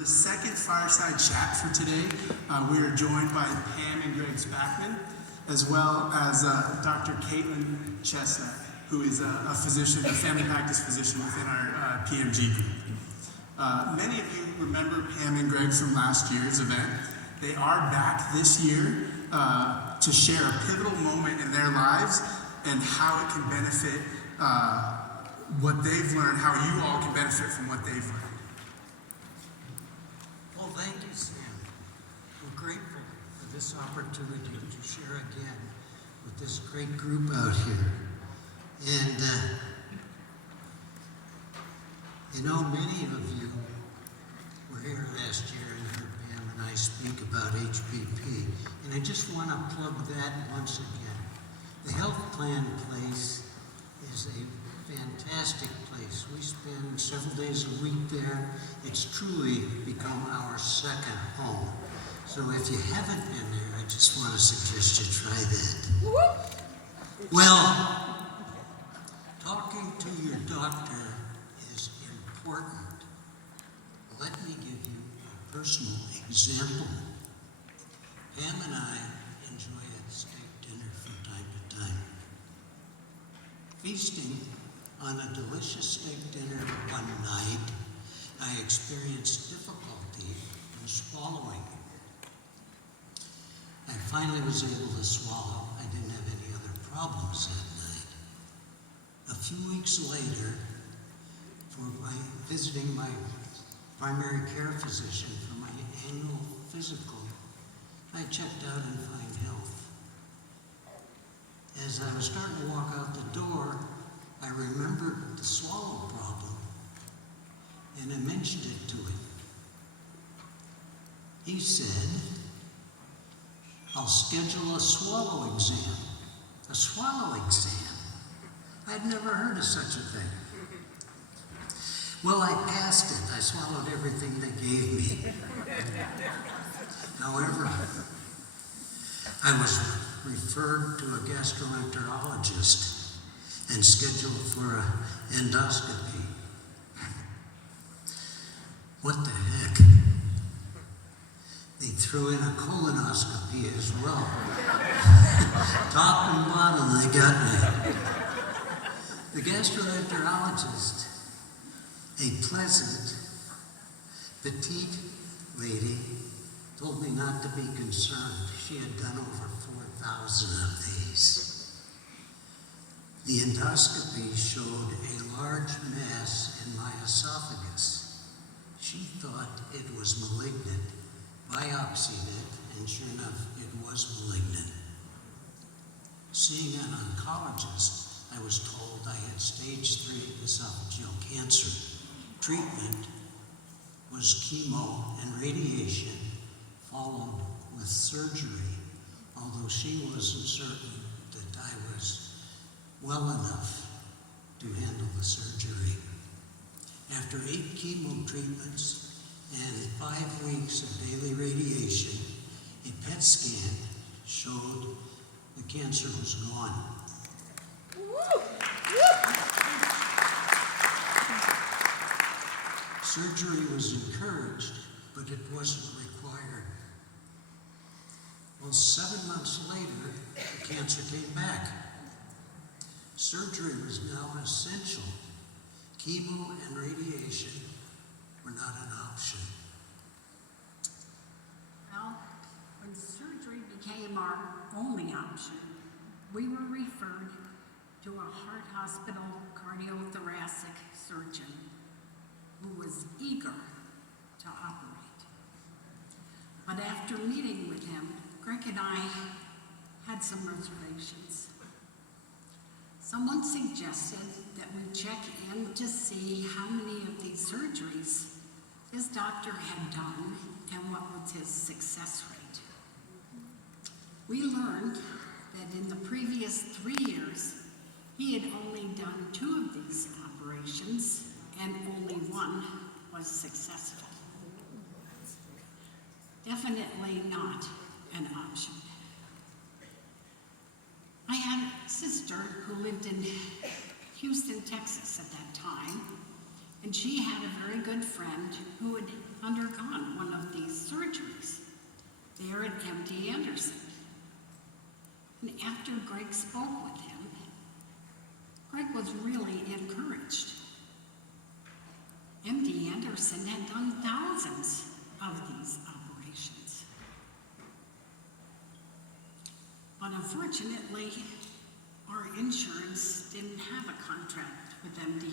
The second fireside chat for today, we are joined by Pam and Greg Spackman, as well as Dr. Caitlin Chestnut, who is a physician, a family practice physician within our PMG group. Many of you remember Pam and Greg from last year's event. They are back this year to share a pivotal moment in their lives and how it can benefit what they've learned, how you all can benefit from what they've learned. Well, thank you, Sam. We're grateful for this opportunity to share again with this great group out here. And, many of you were here last year and heard Pam and I speak about HPP. And I just want to plug that once again. The health plan place is a fantastic place. We spend several days a week there. It's truly become our second home. So if you haven't been there, I just want to suggest you try that. Well, talking to your doctor is important. Let me give you a personal example. Pam and I enjoy a steak dinner from time to time. Feasting on a delicious steak dinner one night, I experienced difficulty in swallowing. I finally was able to swallow. I didn't have any other problems that night. A few weeks later, visiting my primary care physician for my annual physical, I checked out in fine health. As I was starting to walk out the door, I remembered the swallow problem, and I mentioned it to him. He said, "I'll schedule a swallow exam." A swallow exam? I'd never heard of such a thing. Well, I passed it. I swallowed everything they gave me. However, I was referred to a gastroenterologist and scheduled for an endoscopy. What the heck? They threw in a colonoscopy as well. Top and bottom, they got me. The gastroenterologist, a pleasant, petite lady, told me not to be concerned. She had done over 4,000 of these. The endoscopy showed a large mass in my esophagus. She thought it was malignant, biopsied it, and sure enough, it was malignant. Seeing an oncologist, I was told I had stage 3 esophageal cancer. Treatment was chemo and radiation, followed with surgery, although she wasn't certain that I was well enough to handle the surgery. After 8 chemo treatments and 5 weeks of daily radiation, a PET scan showed the cancer was gone. Surgery was encouraged, but it wasn't required. Well, 7 months later, the cancer came back. Surgery was now essential. Chemo and radiation were not an option. Well, when surgery became our only option, we were referred to a heart hospital cardiothoracic surgeon who was eager to operate. But after meeting with him, Greg and I had some reservations. Someone suggested that we check in to see how many of these surgeries his doctor had done and what was his success rate. We learned that in the previous 3 years, he had only done 2 of these operations and only 1 was successful. Definitely not an option. I had a sister who lived in Houston, Texas at that time, and she had a very good friend who had undergone And after Greg spoke with him, Greg was really encouraged. MD Anderson had done thousands of these operations. But unfortunately, our insurance didn't have a contract with MD